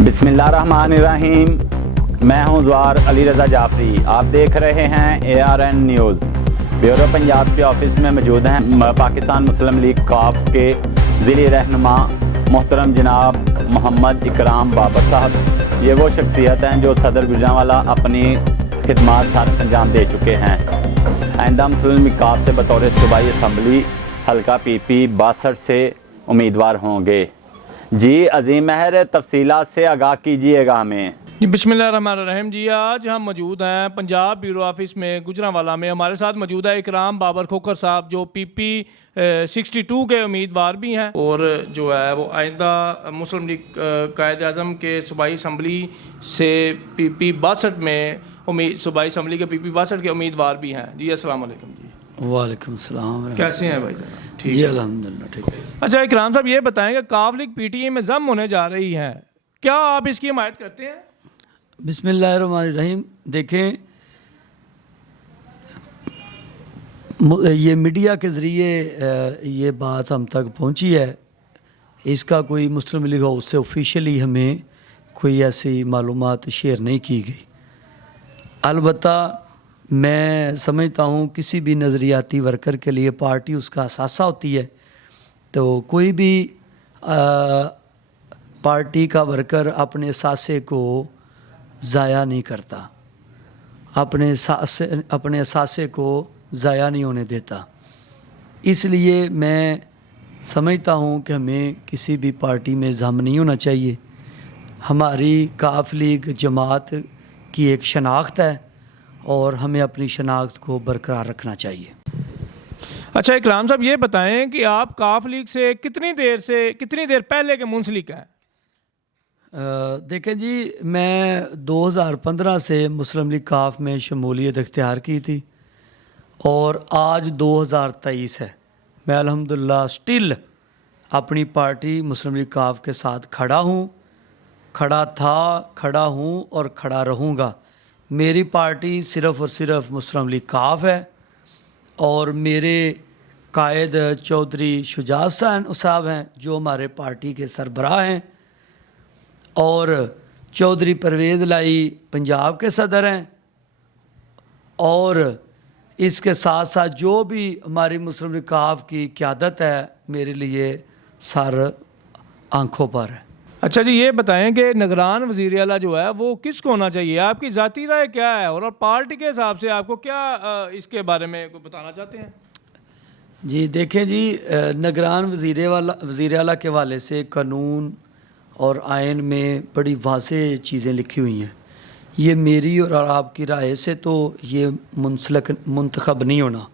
बिस्मिल्लाहिर्रहमानिर्रहीम। मैं हूं ज़वार अली रज़ा जाफरी। आप देख रहे हैं ARN न्यूज़। ब्यूरो पंजाब के ऑफिस में मौजूद हैं पाकिस्तान मुस्लिम लीग काफ के ज़िली रहनुमा मोहतरम जनाब मोहम्मद इकराम बाबर साहब। ये वो शख्सियत हैं जो सदर गुजरांवाला अपनी खिदमात सर अंजाम दे चुके हैं। आइंदा मुस्लिम लीग काफ से बतौर सूबाई असम्बली हल्का PP 62 से उम्मीदवार होंगे। जी अजीम महर, तफसीलात से आगाह कीजिएगा हमें। जी बिस्मिल्लाहिर्रहमानिर्रहीम। जी आज हम मौजूद हैं पंजाब ब्यूरो ऑफिस में गुजरांवाला में। हमारे साथ मौजूद है इकराम बाबर खोखर साहब जो PP 62 के उम्मीदवार भी हैं और जो है वो आइंदा मुस्लिम लीग कायद आज़म के सूबाई असम्बली से PP 62 में सूबाई असम्बली के PP 62 के उम्मीदवार भी हैं। जी अस्सलाम वालेकुम। जी वालेकुम सलाम। कैसे हैं भाई साहब? ठीक जी है अल्हम्दुलिल्लाह ठीक है। अच्छा इकराम साहब, ये बताएंगे काफ लीग PTA में जम होने जा रही है, क्या आप इसकी हिमायत करते हैं? बिस्मिल्लाहिर्रहमानिर्रहीम। देखें, ये मीडिया के ज़रिए ये बात हम तक पहुंची है। इसका कोई मुस्लिम लीग हाउस से ऑफिशियली हमें कोई ऐसी मालूमात शेयर नहीं की गई। अलबत्ता मैं समझता हूँ किसी भी नज़रियाती वर्कर के लिए पार्टी उसका असासा होती है, तो कोई भी पार्टी का वर्कर अपने असासे को ज़ाया नहीं करता, अपने असासे को ज़ाया नहीं होने देता। इसलिए मैं समझता हूँ कि हमें किसी भी पार्टी में ज़म नहीं होना चाहिए। हमारी काफ लीग जमात की एक शनाख्त है और हमें अपनी शनाख्त को बरकरार रखना चाहिए। अच्छा इकराम साहब, ये बताएं कि आप काफ लीग से कितनी देर पहले के मुंसलिक हैं? देखें जी, मैं 2015 से मुस्लिम लीग काफ में शमूलियत इख्तियार की थी और आज 2023 है। मैं अल्हम्दुलिल्लाह स्टिल अपनी पार्टी मुस्लिम लीग काफ के साथ खड़ा हूँ, खड़ा था, खड़ा हूँ और खड़ा रहूँगा। मेरी पार्टी सिर्फ़ और सिर्फ मुस्लिम लीग काफ है और मेरे कायद चौधरी शुजात साहब हैं जो हमारे पार्टी के सरबराह हैं, और चौधरी परवेज़ लाई पंजाब के सदर हैं, और इसके साथ साथ जो भी हमारी मुस्लिम लीग काफ की क़यादत है मेरे लिए सर आँखों पर है। अच्छा जी, ये बताएं कि निगरान वज़ीर आला जो है वो किसको होना चाहिए? आपकी ज़ाती राय क्या है और पार्टी के हिसाब से आपको क्या इसके बारे में बताना चाहते हैं? जी देखें जी, निगरान वज़ीर आला के हवाले से कानून और आइन में बड़ी वाज़ेह चीज़ें लिखी हुई हैं। ये मेरी और आपकी राय से तो ये मुंतखब नहीं होना,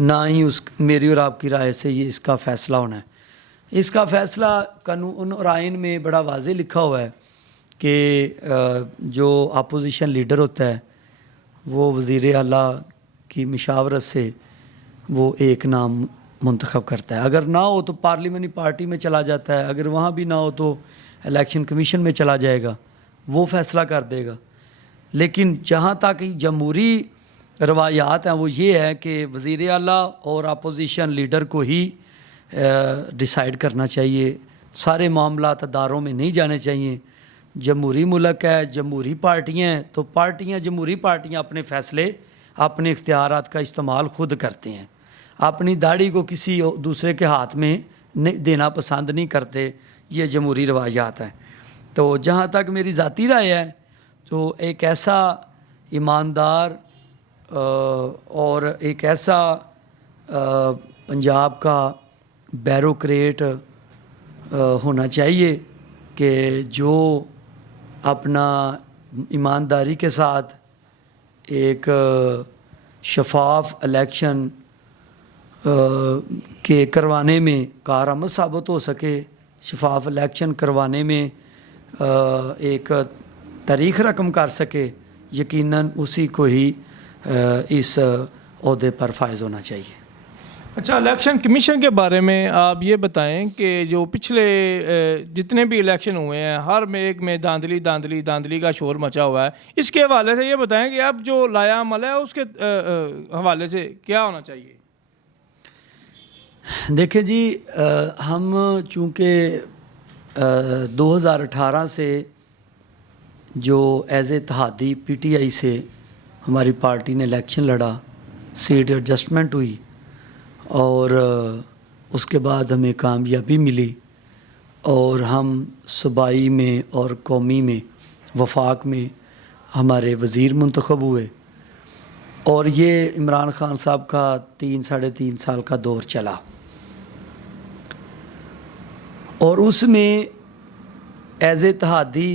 ना ही मेरी और आपकी राय से ये इसका फ़ैसला होना है। इसका फ़ैसला कानून और आइन में बड़ा वाज़ेह लिखा हुआ है कि जो अपोजिशन लीडर होता है वो वज़ीर आला की मशावरत से वो एक नाम मुंतखब करता है। अगर ना हो तो पार्लियामेंट्री पार्टी में चला जाता है, अगर वहाँ भी ना हो तो इलेक्शन कमीशन में चला जाएगा, वो फ़ैसला कर देगा। लेकिन जहाँ तक जमहूरी रवायात हैं वो ये है कि वज़ीर आला और अपोजिशन लीडर को ही डिसाइड करना चाहिए, सारे मामलात अदारों में नहीं जाने चाहिए। जमहूरी मुल्क है, जमहूरी पार्टियाँ हैं, तो जमहूरी पार्टियाँ अपने फ़ैसले, अपने इख्तियारात का इस्तेमाल खुद करते हैं। अपनी दाढ़ी को किसी दूसरे के हाथ में देना पसंद नहीं करते, ये जमहूरी रवायात हैं। तो जहाँ तक मेरी ज़ाती राय है तो एक ऐसा ईमानदार और एक ऐसा पंजाब का बैरोक्रेट होना चाहिए कि जो अपना ईमानदारी के साथ एक शफाफ इलेक्शन के करवाने में कारआमद साबित हो सके, शफाफ इलेक्शन करवाने में एक तारीख़ रकम कर सके, यकीनन उसी को ही इस ओहदे पर फायज़ होना चाहिए। अच्छा, इलेक्शन कमीशन के बारे में आप ये बताएं कि जो पिछले जितने भी इलेक्शन हुए हैं हर में एक में धांधली का शोर मचा हुआ है, इसके हवाले से ये बताएं कि अब जो लाया अमल है उसके हवाले से क्या होना चाहिए? देखें जी, हम चूँकि 2018 से जो एज इत्तेहादी पीटीआई से हमारी पार्टी ने इलेक्शन लड़ा, सीट एडजस्टमेंट हुई और उसके बाद हमें कामयाबी मिली और हम सूबाई में और कौमी में वफाक में हमारे वज़ीर मुंतखब हुए और ये इमरान खान साहब का 3-3.5 साल का दौर चला और उसमें एज इत्तेहादी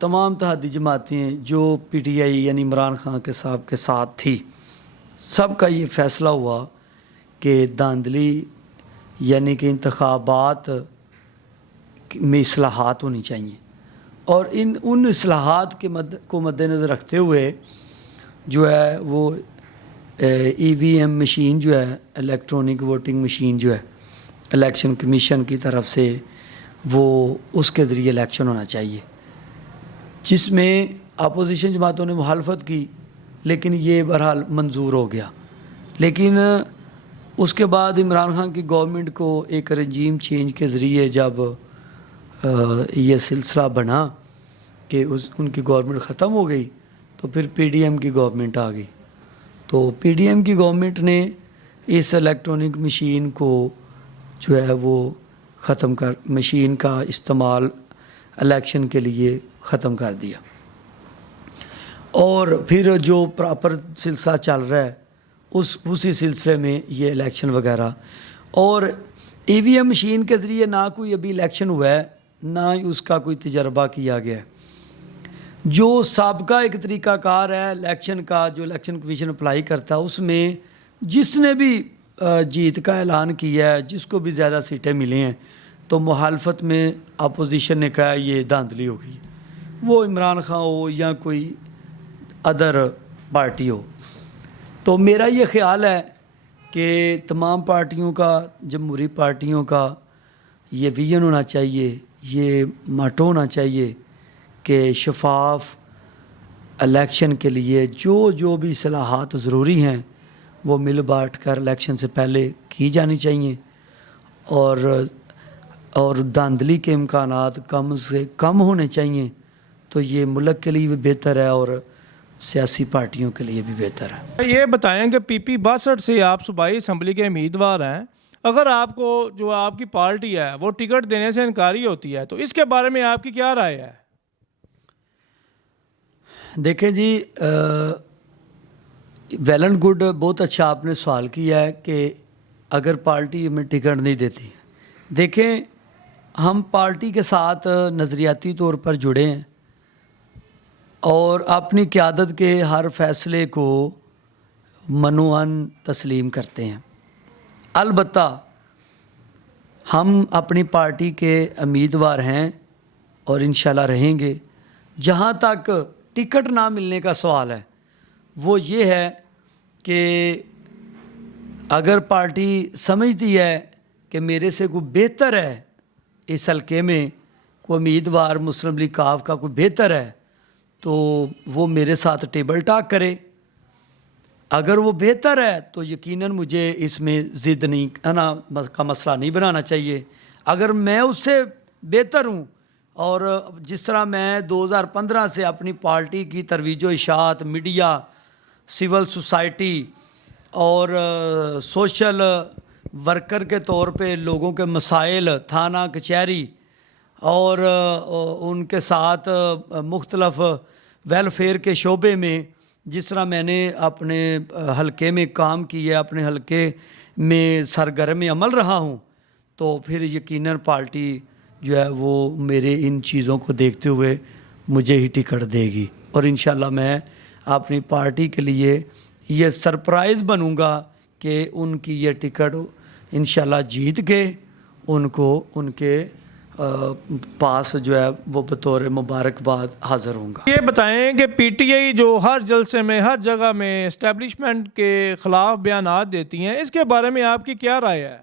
तमाम इत्तेहादी जमातें जो पीटीआई यानी इमरान खान के साहब के साथ थी, सब का ये फ़ैसला हुआ कि धांधली यानी कि इंतखाबात में इस्लाहात होनी चाहिए और उन इस्लाहात के को मद्देनज़र रखते हुए जो है वो ईवीएम मशीन जो है, इलेक्ट्रॉनिक वोटिंग मशीन जो है, इलेक्शन कमीशन की तरफ से वो उसके ज़रिए इलेक्शन होना चाहिए, जिसमें अपोजिशन जमातों ने मुखालफत की लेकिन ये बहरहाल मंजूर हो गया। लेकिन उसके बाद इमरान खान की गवर्नमेंट को एक रजीम चेंज के ज़रिए जब ये सिलसिला बना कि उनकी गवर्नमेंट ख़त्म हो गई तो फिर पीडीएम की गवर्नमेंट आ गई। तो पीडीएम की गवर्नमेंट ने इस इलेक्ट्रॉनिक मशीन को जो है वो ख़त्म कर, मशीन का इस्तेमाल इलेक्शन के लिए ख़त्म कर दिया और फिर जो प्रॉपर सिलसिला चल रहा है उसी सिलसिले में ये इलेक्शन वगैरह और ईवीएम मशीन के ज़रिए ना कोई अभी इलेक्शन हुआ है, ना ही उसका कोई तजर्बा किया गया है। जो साबका एक तरीक़ाकार है इलेक्शन का, जो इलेक्शन कमीशन अप्लाई करता है, उसमें जिसने भी जीत का ऐलान किया है, जिसको भी ज़्यादा सीटें मिली हैं, तो मुखालफत में अपोजिशन ने कहा ये धांधली हो गई, वो इमरान खान हो या कोई अदर पार्टी हो। तो मेरा ये ख़्याल है कि तमाम पार्टियों का, जमहूरी पार्टियों का ये विजन होना चाहिए, ये मोटो होना चाहिए कि शफाफ इलेक्शन के लिए जो भी इस्लाहात ज़रूरी हैं वो मिल बाँट कर इलेक्शन से पहले की जानी चाहिए और धांधली के इम्कानात कम से कम होने चाहिए। तो ये मुल्क के लिए भी बेहतर है और सियासी पार्टियों के लिए भी बेहतर है। ये बताएं कि पीपी 62 से आप सूबाई असम्बली के उम्मीदवार हैं, अगर आपको जो आपकी पार्टी है वो टिकट देने से इनकारी होती है तो इसके बारे में आपकी क्या राय है? देखें जी, वेल एंड गुड, बहुत अच्छा आपने सवाल किया है कि अगर पार्टी हमें टिकट नहीं देती। देखें, हम पार्टी के साथ नज़रियाती तौर पर जुड़े हैं और अपनी क़यादत के हर फैसले को मनोअन तस्लीम करते हैं। अलबत्ता हम अपनी पार्टी के उम्मीदवार हैं और इंशाल्लाह रहेंगे। जहाँ तक टिकट ना मिलने का सवाल है वो ये है कि अगर पार्टी समझती है कि मेरे से कोई बेहतर है, इस हल्के में कोई उम्मीदवार मुस्लिम लीग काफ का कोई बेहतर है, तो वो मेरे साथ टेबल टॉक करे। अगर वो बेहतर है तो यकीनन मुझे इसमें ज़िद नहीं का मसला नहीं बनाना चाहिए। अगर मैं उससे बेहतर हूँ और जिस तरह मैं 2015 से अपनी पार्टी की तरवीजो इशात, मीडिया, सिविल सोसाइटी और सोशल वर्कर के तौर पे लोगों के मसाइल, थाना कचहरी और उनके साथ मुख्तलफ़ वेलफेयर के शोबे में जिस तरह मैंने अपने हलके में काम किया, अपने हलके में सरगर्म अमल रहा हूँ, तो फिर यकीनन पार्टी जो है वो मेरे इन चीज़ों को देखते हुए मुझे ही टिकट देगी और इंशाल्लाह मैं अपनी पार्टी के लिए ये सरप्राइज़ बनूँगा कि उनकी ये टिकट इंशाल्लाह जीत के उनको उनके पास जो है वो बतौर मुबारकबाद हाज़िर होऊंगा। ये बताएं कि पीटीआई जो हर जलसे में, हर जगह में इस्टेब्लिशमेंट के ख़िलाफ़ बयानात देती हैं, इसके बारे में आपकी क्या राय है?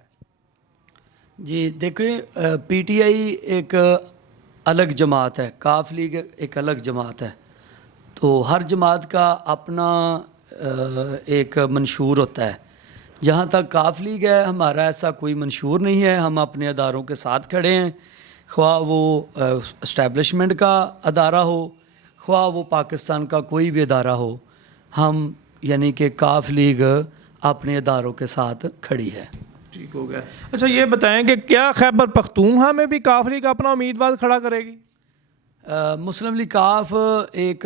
जी देखिए, पीटीआई एक अलग जमात है, काफ लीग एक अलग जमात है। तो हर जमात का अपना एक मंशूर होता है। जहाँ तक काफ लीग है, हमारा ऐसा कोई मंशूर नहीं है। हम अपने अदारों के साथ खड़े हैं, ख्वाह वो इस्टेब्लिशमेंट का अदारा हो, ख्वाह वो पाकिस्तान का कोई भी अदारा हो, हम यानी कि काफ लीग अपने अदारों के साथ खड़ी है। ठीक हो गया। अच्छा ये बताएं कि क्या खैबर पख्तूनख्वा में भी काफ लीग अपना उम्मीदवार खड़ा करेगी? मुस्लिम लीग काफ एक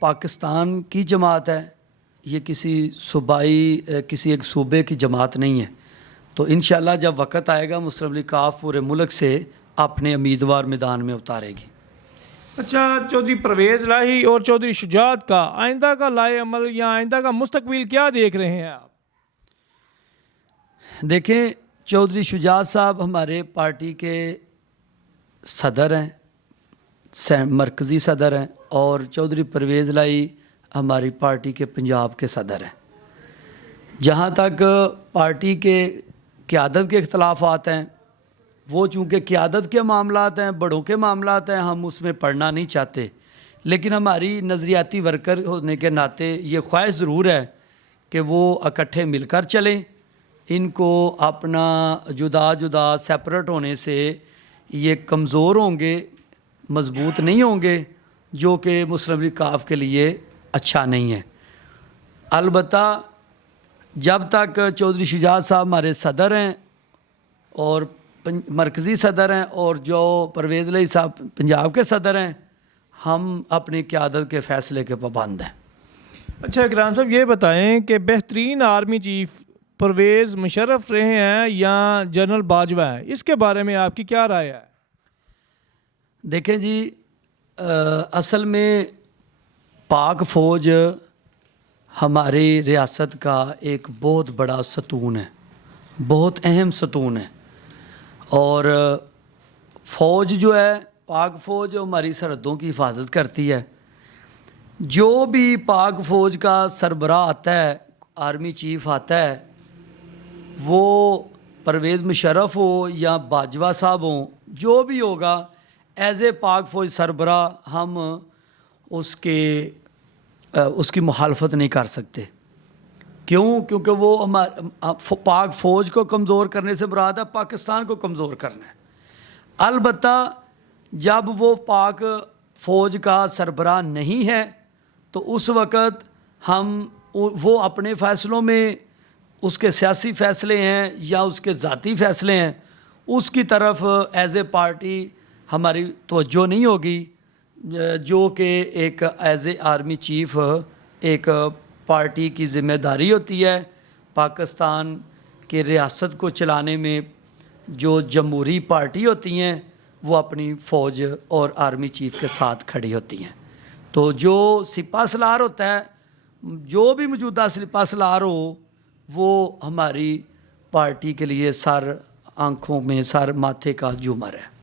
पाकिस्तान की जमात है, ये किसी सूबाई किसी एक सूबे की जमात नहीं है। तो इंशाल्लाह जब वक़्त आएगा मुस्लिम लीग काफ पूरे मुल्क से अपने उम्मीदवार मैदान में उतारेगी। अच्छा, चौधरी परवेज़ लाही और चौधरी शुजात का आइंदा का लाए अमल या आइंदा का मुस्तकबिल क्या देख रहे हैं आप? देखें, चौधरी शुजात साहब हमारे पार्टी के सदर हैं, मरकज़ी सदर हैं, और चौधरी परवेज़ लाई हमारी पार्टी के पंजाब के सदर हैं। जहाँ तक पार्टी के क़यादत के इख्तलाफात हैं, वो चूँकि क़यादत के मामलात हैं, बड़ों के मामलात हैं, हम उसमें पढ़ना नहीं चाहते। लेकिन हमारी नज़रियाती वर्कर होने के नाते ये ख्वाहिश ज़रूर है कि वो इकट्ठे मिलकर चलें। इनको अपना जुदा जुदा सेपरेट होने से ये कमज़ोर होंगे, मज़बूत नहीं होंगे, जो कि मुस्लिम लीग काफ के लिए अच्छा नहीं है। अलबत्ता जब तक चौधरी शुजात साहब हमारे सदर हैं और मरकज़ी सदर हैं, और जो परवेज़ लाई साहब पंजाब के सदर हैं, हम अपनी क़यादत के फ़ैसले के पाबंद हैं। अच्छा इकराम साहब ये बताएं कि बेहतरीन आर्मी चीफ परवेज़ मुशर्रफ रहे हैं या जनरल बाजवा हैं, इसके बारे में आपकी क्या राय है? देखें जी, असल में पाक फ़ौज हमारी रियासत का एक बहुत बड़ा सतून है, बहुत अहम सतून है। और फ़ौज जो है, पाक फ़ौज हमारी सरहदों की हिफाजत करती है। जो भी पाक फ़ौज का सरबराह आता है, आर्मी चीफ आता है, वो परवेज़ मुशर्रफ हो या बाजवा साहब हों, जो भी होगा, एज़ ए पाक फ़ौज सरबराह हम उसकी मुखालफत नहीं कर सकते। क्यों? क्योंकि वो पाक फ़ौज को कमज़ोर करने से मुराद है पाकिस्तान को कमज़ोर करना है। अलबत्ता जब वो पाक फ़ौज का सरबराह नहीं है तो उस वक़्त वो अपने फ़ैसलों में, उसके सियासी फ़ैसले हैं या उसके ज़ाती फ़ैसले हैं, उसकी तरफ एज़ ए पार्टी हमारी तवज्जो नहीं होगी, जो कि एक एज़ ए आर्मी चीफ एक पार्टी की ज़िम्मेदारी होती है। पाकिस्तान के रियासत को चलाने में जो जमहूरी पार्टी होती हैं, वो अपनी फ़ौज और आर्मी चीफ के साथ खड़ी होती हैं। तो जो सिपा सलार होता है, जो भी मौजूदा सिपा सलार हो, वो हमारी पार्टी के लिए सर, आँखों में सर, माथे का झूमर है।